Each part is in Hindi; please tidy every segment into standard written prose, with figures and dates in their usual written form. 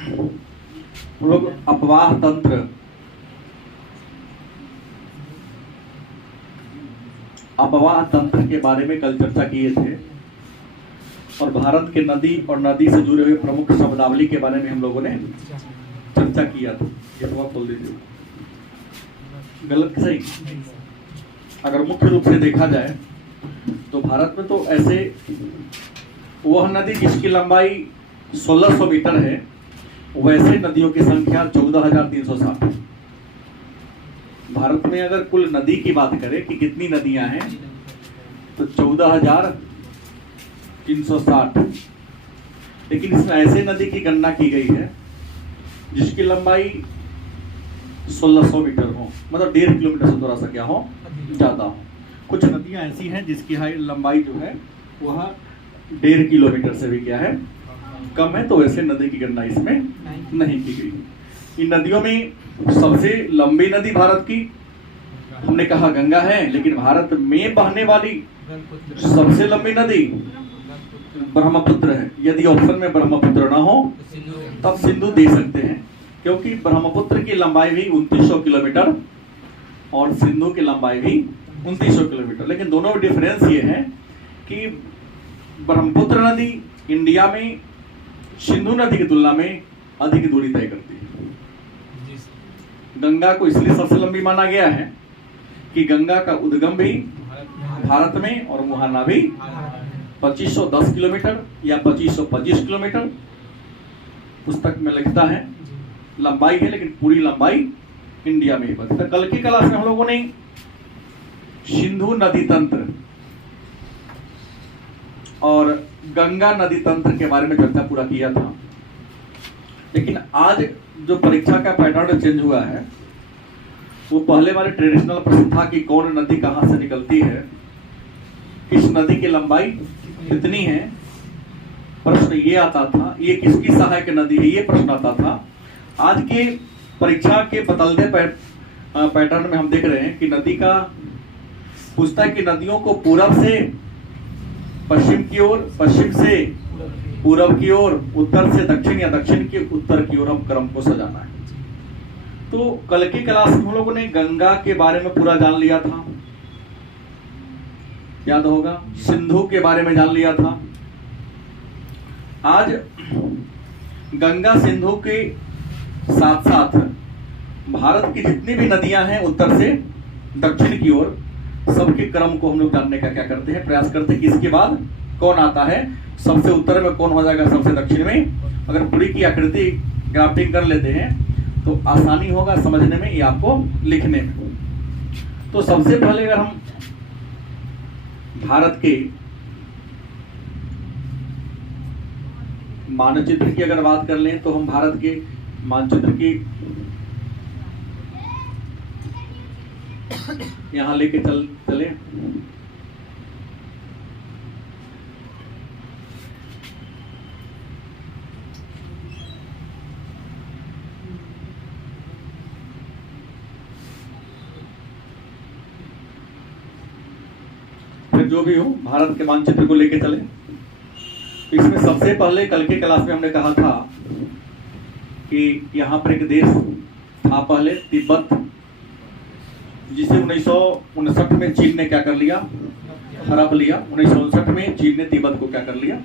हम लोग अपवाह तंत्र, अपवाह तंत्र के बारे में कल चर्चा किए थे और भारत के नदी और नदी से जुड़े हुए प्रमुख शब्दावली के बारे में हम लोगों ने चर्चा किया था। ये तो आप बोल दीजिए, गलत सही? अगर मुख्य रूप से देखा जाए तो भारत में तो ऐसे वह नदी जिसकी लंबाई 1600 मीटर है, वैसे नदियों की संख्या 14,360। भारत में अगर कुल नदी की बात करें कि कितनी नदियां हैं तो 14,360, लेकिन इसमें ऐसे नदी की गणना की गई है जिसकी लंबाई 1600 मीटर हो, मतलब 1.5 किलोमीटर से थोड़ा सा क्या हो, ज्यादा हो। कुछ नदियां ऐसी हैं जिसकी लंबाई जो है वह 1.5 किलोमीटर से भी क्या है, कम है, तो वैसे नदी की गणना इसमें नहीं की गई। इन नदियों में सबसे लंबी नदी भारत की हमने कहा गंगा है, लेकिन भारत में बहने वाली सबसे लंबी नदी ब्रह्मपुत्र है। यदि ऑप्शन में ब्रह्मपुत्र ना हो तब सिंधु दे सकते हैं, क्योंकि ब्रह्मपुत्र की लंबाई भी 2900 किलोमीटर और सिंधु की लंबाई भी 2900 किलोमीटर। लेकिन दोनों में डिफरेंस ये है कि ब्रह्मपुत्र नदी इंडिया में सिंधु नदी की तुलना में अधिक दूरी तय करती है। गंगा को इसलिए सबसे लंबी माना गया है कि गंगा का उद्गम भी भारत में और मुहाना भी 2510 किलोमीटर या 2525 किलोमीटर पुस्तक में लिखता है लंबाई है, लेकिन पूरी लंबाई इंडिया में ही बनती है। कल की क्लास में हम लोगों ने सिंधु नदी तंत्र और गंगा नदी तंत्र के बारे में चर्चा पूरा किया था। लेकिन आज जो परीक्षा का पैटर्न चेंज हुआ है, वो पहले वाले ट्रेडिशनल प्रश्न था कि कौन नदी कहां से निकलती है, किस नदी की लंबाई कितनी है, प्रश्न ये आता था, ये किसकी सहायक नदी है, ये प्रश्न आता था। आज के परीक्षा के बदलते पैटर्न में हम देख रहे हैं कि नदी का पूछता है कि नदियों को पूरब से पश्चिम की ओर, पश्चिम से पूरब की ओर, उत्तर से दक्षिण या दक्षिण के उत्तर की ओर हम क्रम को सजाना है। तो कल की क्लास में हम लोगों ने गंगा के बारे में पूरा जान लिया था, याद होगा। सिंधु के बारे में जान लिया था। आज गंगा सिंधु के साथ साथ भारत की जितनी भी नदियां हैं उत्तर से दक्षिण की ओर, सबके क्रम को हम लोग जानने का क्या करते हैं, प्रयास करते हैं कि इसके बाद कौन आता है, सबसे उत्तर में कौन हो जाएगा, सबसे दक्षिण में। अगर पूरी की आकृति ग्राफ्टिंग कर लेते हैं तो आसानी होगा समझने में या आपको लिखने में। तो सबसे पहले अगर हम भारत के मानचित्र की अगर बात कर लें तो हम भारत के मानचित्र की यहां लेके चले। फिर जो भी हो भारत के मानचित्र को लेके चले। इसमें सबसे पहले कल के क्लास में हमने कहा था कि यहाँ पर एक देश था पहले, तिब्बत, जिसे 1959 में चीन ने क्या कर लिया, हड़प लिया। 1959 में चीन ने तिब्बत को क्या कर लिया,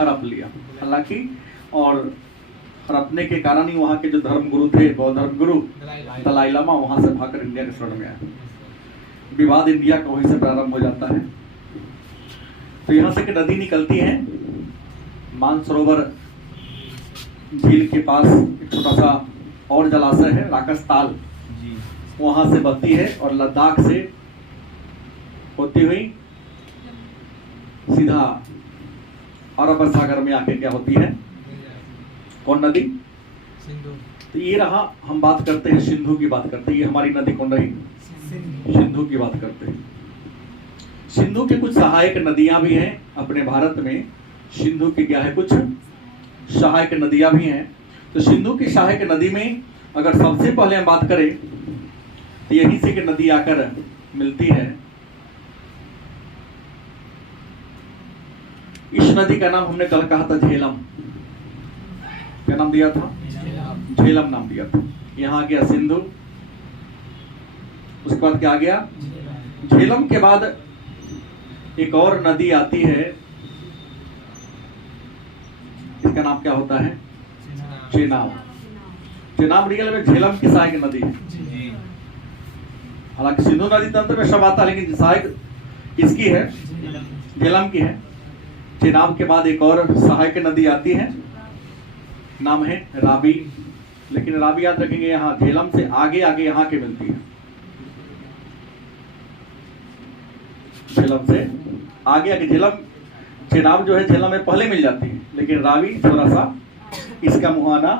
हड़प लिया। हालांकि और हड़पने के कारण ही वहाँ के जो धर्मगुरु थे, बौद्ध धर्मगुरु दलाई लामा, वहां से भागकर इंडिया के शरण में आए। विवाद इंडिया का वहीं से प्रारंभ हो जाता है। तो यहाँ से एक नदी निकलती है, मानसरोवर झील के पास एक छोटा सा और जलाशय है, राकसताल, वहां से बहती है और लद्दाख से होती हुई सीधा अरब सागर में आके क्या होती है, कौन नदी, सिंधु। तो ये रहा, हम बात करते हैं सिंधु की बात करते हैं। ये हमारी नदी कौन रही, सिंधु की बात करते हैं। सिंधु की कुछ सहायक नदियां भी हैं अपने भारत में। सिंधु की क्या है, कुछ सहायक नदियां भी हैं। तो सिंधु की सहायक नदी में अगर सबसे पहले हम बात करें तो यहीं से एक नदी आकर मिलती है। इस नदी का नाम हमने कल कहा था झेलम। क्या नाम दिया था, झेलम नाम दिया था। यहाँ आ गया सिंधु, उसके बाद क्या आ गया, झेलम के बाद एक और नदी आती है, इसका नाम क्या होता है, चेनाब। चेनाब रियल में झेलम की सहायक नदी है। हालांकि सिंधु नदी तंत्र में सब आता है, लेकिन सहायक किसकी है, झेलम की है। चेनाब के बाद एक और सहायक नदी आती है, नाम है रावी। लेकिन रावी याद रखेंगे, यहाँ झेलम से आगे आगे यहाँ के मिलती है, झेलम से आगे आगे। झेलम, चेनाब जो है झेलम में पहले मिल जाती है, लेकिन रावी थोड़ा सा इसका मुहाना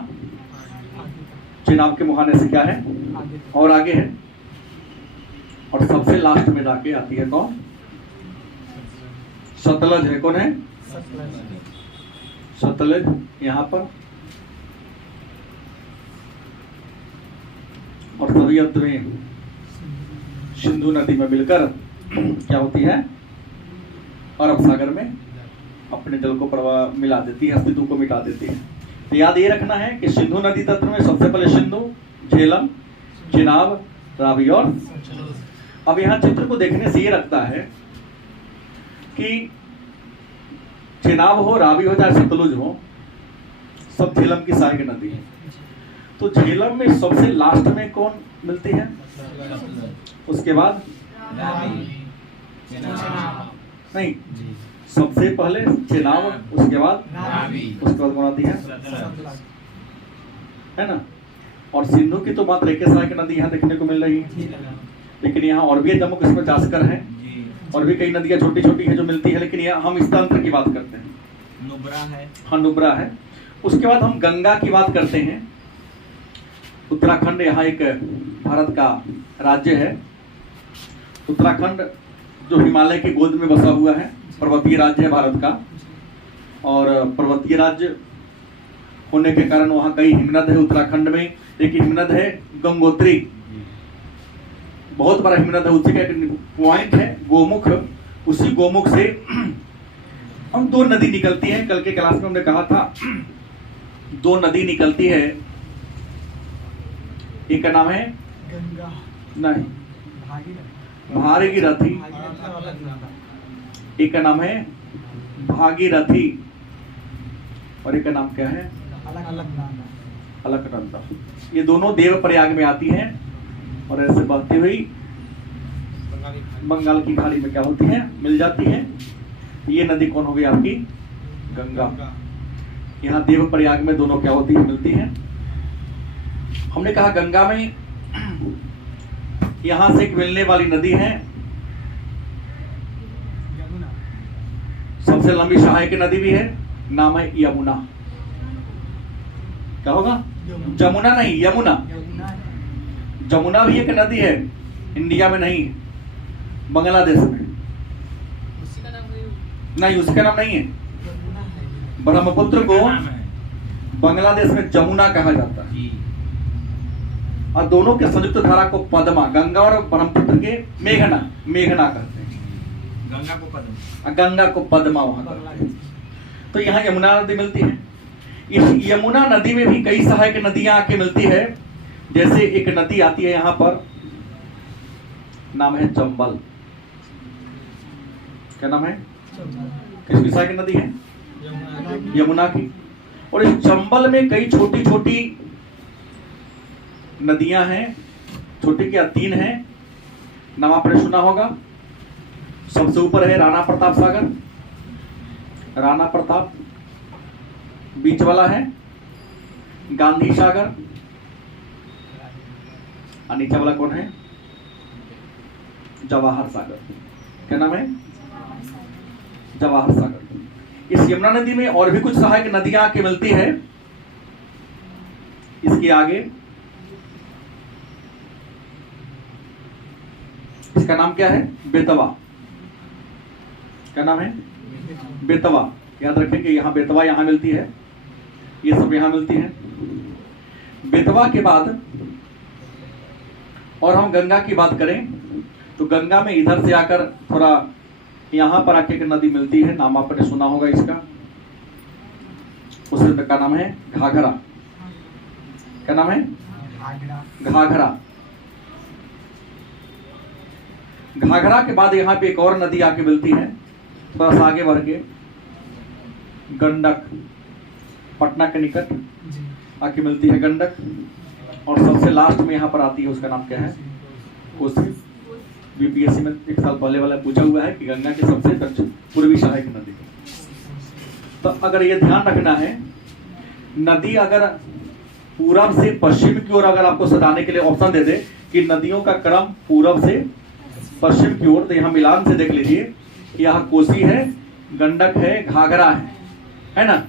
चेनाब के मुहाने से क्या है और आगे है। और सबसे लास्ट में जाके आती है कौन, सतलज है। कौन है, सतलज यहाँ पर। और सभी अंत में सिंधु नदी में मिलकर क्या होती है, अरब सागर में अपने जल को प्रवाह मिला देती है, अस्तित्व को मिटा देती है। तो याद ये रखना है कि सिंधु नदी तंत्र में सबसे पहले सिंधु, झेलम, चेनाब, रावी और। अब यहाँ चित्र को देखने से ये लगता है कि चेनाब हो, रावी हो, चाहे सतलुज हो, सब झेलम की सहायक नदी है। तो झेलम में सबसे लास्ट में कौन मिलती है, उसके बाद नहीं, सबसे पहले चेनाब, उसके बाद कौन आती है ना। और सिंधु की तो मात्र एक सहायक नदी यहाँ देखने को मिल रही है, लेकिन यहाँ और भी है, जम्मू कश्मीर जास्कर है, और भी कई नदियाँ छोटी छोटी है जो मिलती है, लेकिन यहाँ हम इस तंत्र की बात करते हैं, नुब्रा है। हाँ, नुब्रा है। उसके बाद हम गंगा की बात करते हैं। उत्तराखंड यहाँ एक भारत का राज्य है। उत्तराखंड जो हिमालय की गोद में बसा हुआ है, पर्वतीय राज्य है भारत का। और पर्वतीय राज्य होने के कारण वहाँ कई हिमनद है। उत्तराखंड में एक हिमनद है गंगोत्री, बहुत बड़ा हिमनद है। उसी का एक पॉइंट है गोमुख, उसी गोमुख से हम दो नदी निकलती है। कल के क्लास में हमने कहा था दो नदी निकलती है, एक का नाम है गंगा, नहीं भागीरथी, एक का नाम है भागीरथी, और एक का नाम क्या है अलकनंदा। ये दोनों देवप्रयाग में आती हैं और ऐसे बहती हुई बंगाल की खाड़ी में क्या होती है, मिल जाती है। ये नदी कौन हो गई आपकी, गंगा। यहाँ देवप्रयाग में दोनों क्या होती है, मिलती है। हमने कहा गंगा में यहां से एक मिलने वाली नदी है, सबसे लंबी सहायक नदी भी है, नाम है यमुना। क्या होगा, जमुना नहीं, यमुना। जमुना भी एक नदी है, इंडिया में नहीं, बांग्लादेश में। नहीं, उसका नाम नहीं है। ब्रह्मपुत्र को बांग्लादेश में जमुना कहा जाता है, और दोनों के संयुक्त धारा को पद्मा, गंगा और ब्रह्मपुत्र के मेघना कहते हैं। गंगा को पद्मा वहां कहते हैं। तो यहाँ यमुना नदी मिलती है। इस यमुना नदी में भी कई सहायक नदियां आके मिलती है। जैसे एक नदी आती है यहाँ पर, नाम है चंबल। क्या नाम है, किसकी सहायक नदी है, यमुना की। और इस चंबल में कई छोटी छोटी नदियां हैं, छोटी क्या, 3 हैं। नाम आपने सुना होगा। सबसे ऊपर है राणा प्रताप सागर, राणा प्रताप। बीच वाला है गांधी सागर, और नीचे वाला कौन है, जवाहर सागर। क्या नाम है, जवाहर सागर। इस यमुना नदी में और भी कुछ सहायक नदियां आके मिलती है। इसके आगे इसका नाम क्या है, बेतवा। क्या नाम है, बेतवा। याद रखेंगे, यहाँ बेतवा यहाँ मिलती है, ये सब यहाँ मिलती है। बेतवा के बाद और हम गंगा की बात करें तो गंगा में इधर से आकर थोड़ा यहाँ पर आके एक नदी मिलती है, नाम आपने सुना होगा इसका। उस नदी का नाम है घाघरा। क्या नाम है? घाघरा। घाघरा के बाद यहाँ पे एक और नदी आके मिलती है, थोड़ा सा आगे बढ़ के, गंडक, पटना के निकट आके मिलती है गंडक। और सबसे लास्ट में यहाँ पर आती है, उसका नाम क्या है? कोसी। बीपीएससी में एक साल पहले वाला पूछा हुआ है कि गंगा की सबसे दक्षिण पूर्वी सहायक नदी। तो अगर ये ध्यान रखना है, नदी अगर पूरब से पश्चिम की ओर अगर आपको सताने के लिए ऑप्शन दे दे कि नदियों का क्रम पूरब से पश्चिम की ओर, तो यहाँ मिलान से देख लीजिए, यहाँ कोसी है, गंडक है, घाघरा है ना।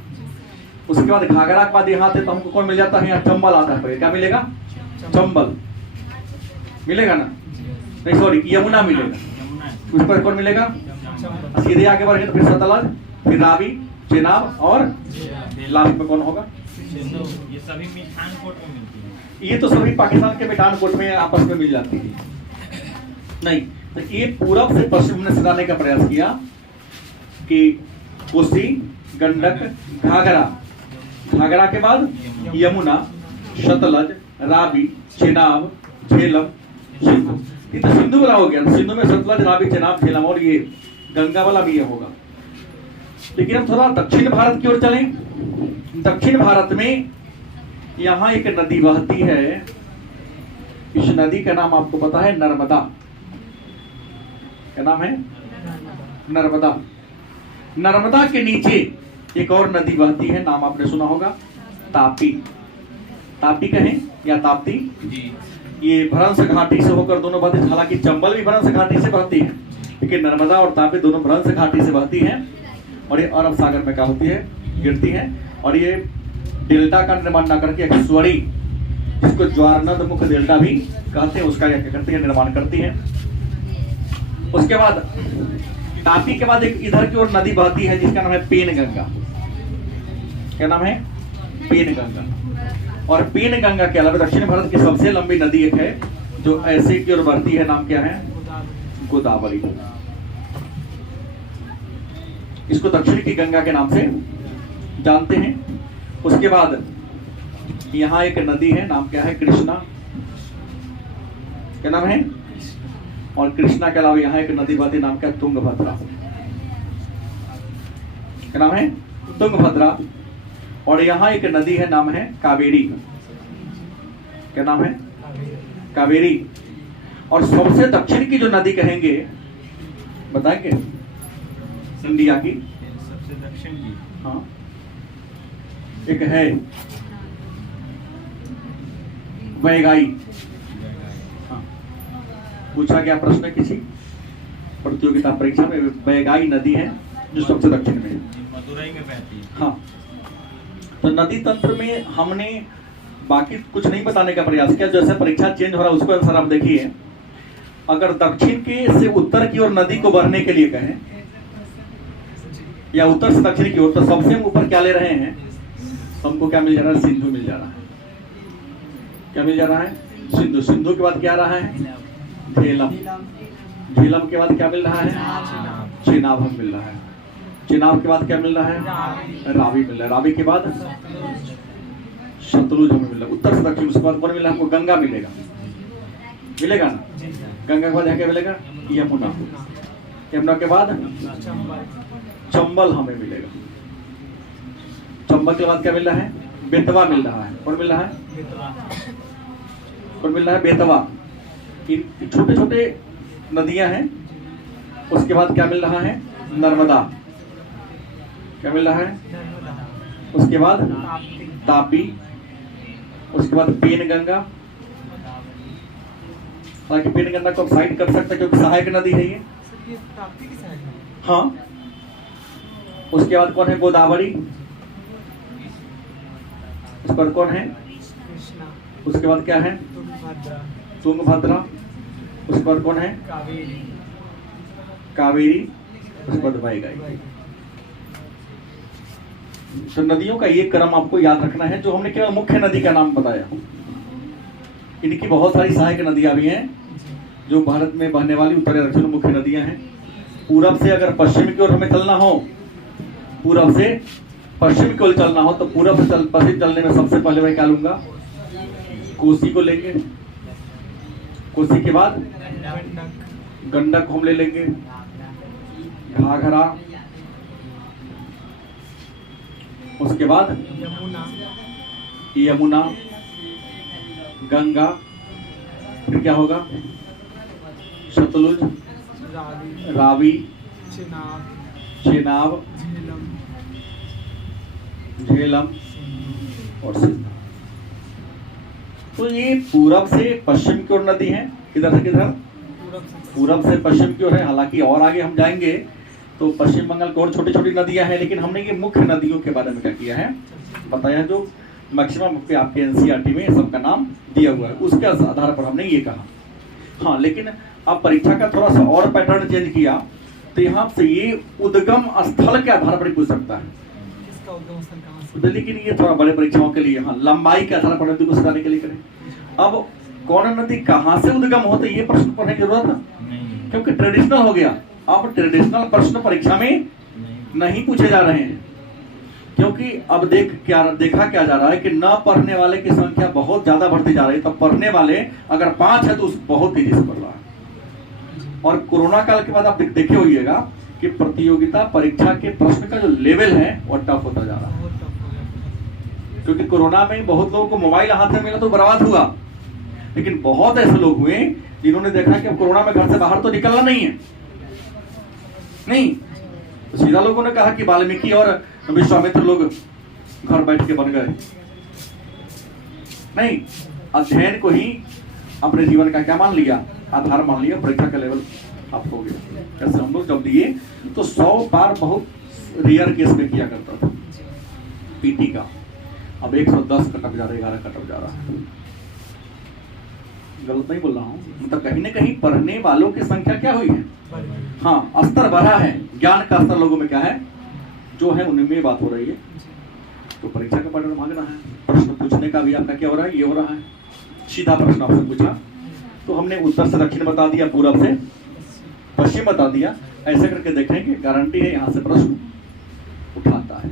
उसके बाद घाघरा के बाद यहाँ आते तो हमको कौन मिल जाता है? यहाँ चंबल आता है। क्या मिलेगा? चंबल मिलेगा ना, नहीं सॉरी, यमुना मिलेगा। उस पर कौन मिलेगा? सीधे आगे बढ़ेंगे तो फिर सतलज, फिर रावी, चेनाब और लास्ट में कौन होगा? ये सभी मिठानकोट में मिलती है। ये तो सभी पाकिस्तान के मिठानकोट में आपस में मिल जाती है। नहीं, तो ये पूरब से पश्चिम ने सजाने का प्रयास किया कि कोसी, गंडक, घाघरा, घाघरा के बाद यमुना, सतलज, रावी, चेनाब, झेलम, सिंधु। ये तो सिंधु वाला हो गया। सिंधु में सतलज, रावी, चेनाब, झेलम और ये गंगा वाला भी ये होगा। लेकिन हम थोड़ा दक्षिण भारत की ओर चलें। दक्षिण भारत में यहाँ एक नदी बहती है। इस नदी का नाम आपको पता है? नर्मदा। क्या नाम है? नर्मदा। नर्मदा के नीचे एक और नदी बहती है, नाम आपने सुना होगा, तापी। तापी कहें या ताप्ती। ये भ्रंश घाटी से होकर दोनों बहती है। हालांकि चंबल भी भ्रंश घाटी से बहती है, लेकिन नर्मदा और तापी दोनों भ्रंश घाटी से बहती हैं और ये अरब सागर में क्या होती है? गिरती है। और ये डेल्टा का निर्माण न करके एक स्वरी, जिसको ज्वारनद मुख डेल्टा भी कहते हैं, उसका क्या करती है? निर्माण करती है। उसके बाद तापी के बाद एक इधर की ओर नदी बहती है जिसका नाम है पेनगंगा। क्या नाम है? पेनगंगा। और पेनगंगा के अलावा दक्षिण भारत की सबसे लंबी नदी एक है जो ऐसे की ओर बहती है, नाम क्या है? गोदावरी। इसको दक्षिण की गंगा के नाम से जानते हैं। उसके बाद यहाँ एक नदी है, नाम क्या है? कृष्णा। क्या नाम है? और कृष्णा के अलावा यहाँ एक नदी बहती, नाम क्या है? तुंगभद्रा। क्या नाम है? तुंगभद्रा। और यहाँ एक नदी है, नाम है कावेरी। क्या नाम है? कावेरी। और सबसे दक्षिण की जो नदी कहेंगे, बताएंगे? इंडिया की सबसे दक्षिण की, हाँ, एक है वैगाई। हाँ, पूछा गया प्रश्न किसी प्रतियोगिता परीक्षा में, वैगाई नदी है जो सबसे दक्षिण में है, मदुरई में बहती है। हाँ। तो नदी तंत्र में हमने बाकी कुछ नहीं बताने का प्रयास किया। जैसे परीक्षा चेंज हो रहा है उसको अनुसार आप देखिए। अगर दक्षिण के से उत्तर की ओर नदी को बढ़ने के लिए कहें या उत्तर से दक्षिण की ओर, तो सबसे ऊपर क्या ले रहे हैं? हमको क्या मिल जा रहा है? सिंधु मिल जा रहा है। क्या मिल जा रहा है? सिंधु। सिंधु के बाद क्या रहा है? झेलम। झेलम के बाद क्या मिल रहा है? चेनाब हम मिल रहा है। चेनाब के बाद क्या मिल रहा है? रावी मिल रहा है। रावी के बाद शतरुज हमें मिल रहा है। उत्तर से दक्षिण, उसके बाद कौन मिला? हमको गंगा मिलेगा। मिलेगा ना? गंगा के बाद क्या मिलेगा? यमुना। यमुना के बाद चंबल हमें मिलेगा। चंबल के बाद क्या मिल रहा है? बेतवा मिल रहा है। कौन मिल रहा है? कौन मिल रहा है? बेतवा। इन छोटे छोटे नदियां हैं। उसके बाद क्या मिल रहा है? नर्मदा। क्या मिल रहा है? उसके बाद तापी। उसके बाद पेनगंगा। हालांकि पेनगंगा को साइड कर सकते हैं क्योंकि सहायक नदी है ये। हाँ। उसके बाद कौन है? गोदावरी। उस पर कौन है? उसके बाद क्या है? तुंगभद्रा। उसके बाद कौन है? कावेरी। उसके बाद वैगाई। तो नदियों का ये क्रम आपको याद रखना है। जो हमने केवल मुख्य नदी का नाम बताया, इनकी बहुत सारी सहायक नदियां भी हैं जो भारत में बहने वाली उत्तर या दक्षिण मुख्य नदियां हैं। पूरब से अगर पश्चिम की ओर हमें चलना हो, पूरब से पश्चिम की ओर चलना हो, तो पूरब से पश्चिम चलने में सबसे पहले मैं क्या लूंगा? कोसी को लेंगे, कोसी के बाद गंडक हम ले लेंगे, घाघरा, उसके बाद यमुना, गंगा, फिर क्या होगा, सतलुज, रावी, चेनाब, झेलम और सिंध। तो ये पूरब से पश्चिम की ओर नदी है। किधर से किधर? पूरब से पश्चिम की ओर है। हालांकि और आगे हम जाएंगे तो पश्चिम बंगाल की और छोटी छोटी नदियां हैं, लेकिन हमने ये मुख्य नदियों के बारे में क्या किया है, बताया, जो मैक्सिमम पे आपके एनसीईआरटी में सबका नाम दिया हुआ है, उसके आधार पर हमने ये कहा। हाँ, लेकिन अब परीक्षा का थोड़ा सा और पैटर्न चेंज किया, तो यहाँ से ये उद्गम स्थल के आधार पर पूछ सकता है, लेकिन ये थोड़ा बड़े परीक्षाओं के लिए, हाँ, लंबाई के आधार पर नदी को सजाने के लिए करें। अब कौन नदी कहाँ से उद्गम होते, ये प्रश्न पढ़ने की जरूरत है, क्योंकि ट्रेडिशनल हो गया। अब ट्रेडिशनल प्रश्न परीक्षा में नहीं पूछे जा रहे हैं, क्योंकि अब देखा क्या जा रहा है कि न पढ़ने वाले की संख्या बहुत ज्यादा बढ़ती जा रही है। तो पढ़ने वाले अगर 5 है तो बहुत तेजी से बढ़ रहा है। और कोरोना काल के बाद आप देखे होइएगा कि प्रतियोगिता परीक्षा के प्रश्न का जो लेवल है वो टफ होता जा रहा है, क्योंकि कोरोना में बहुत लोगों को मोबाइल हाथ में मिला तो बर्बाद हुआ, लेकिन बहुत ऐसे लोग हुए जिन्होंने देखा कि अब कोरोना में घर से बाहर तो निकलना नहीं है, नहीं, तो सीधा लोगों ने कहा कि वाल्मीकि और विश्वामित्र लोग घर बैठ के बन गए। नहीं, अध्ययन को ही अपने जीवन का क्या मान लिया, आधार मान लिया, परीक्षा का लेवल अप हो गया। जैसे हम लोग जब दिए तो 100 बार बहुत रेयर केस में किया करता था पीटी का, अब 110 कटअप जा रहा है, 11 कटअप जा रहा है। गलत नहीं बोल रहा हूँ, मतलब कहीं ना कहीं पढ़ने वालों की संख्या क्या हुई है, हाँ, स्तर बढ़ा है, ज्ञान का स्तर लोगों में क्या है, जो है उनमें बात हो रही है। तो परीक्षा का पैटर्न भागना है, प्रश्न पूछने का भी आपका क्या हो रहा है, ये हो रहा है, सीधा प्रश्न आपसे पूछा तो हमने उत्तर से दक्षिण बता दिया, पूरब से पश्चिम बता दिया, ऐसे करके देखेंगे, गारंटी है यहाँ से प्रश्न उठाता है।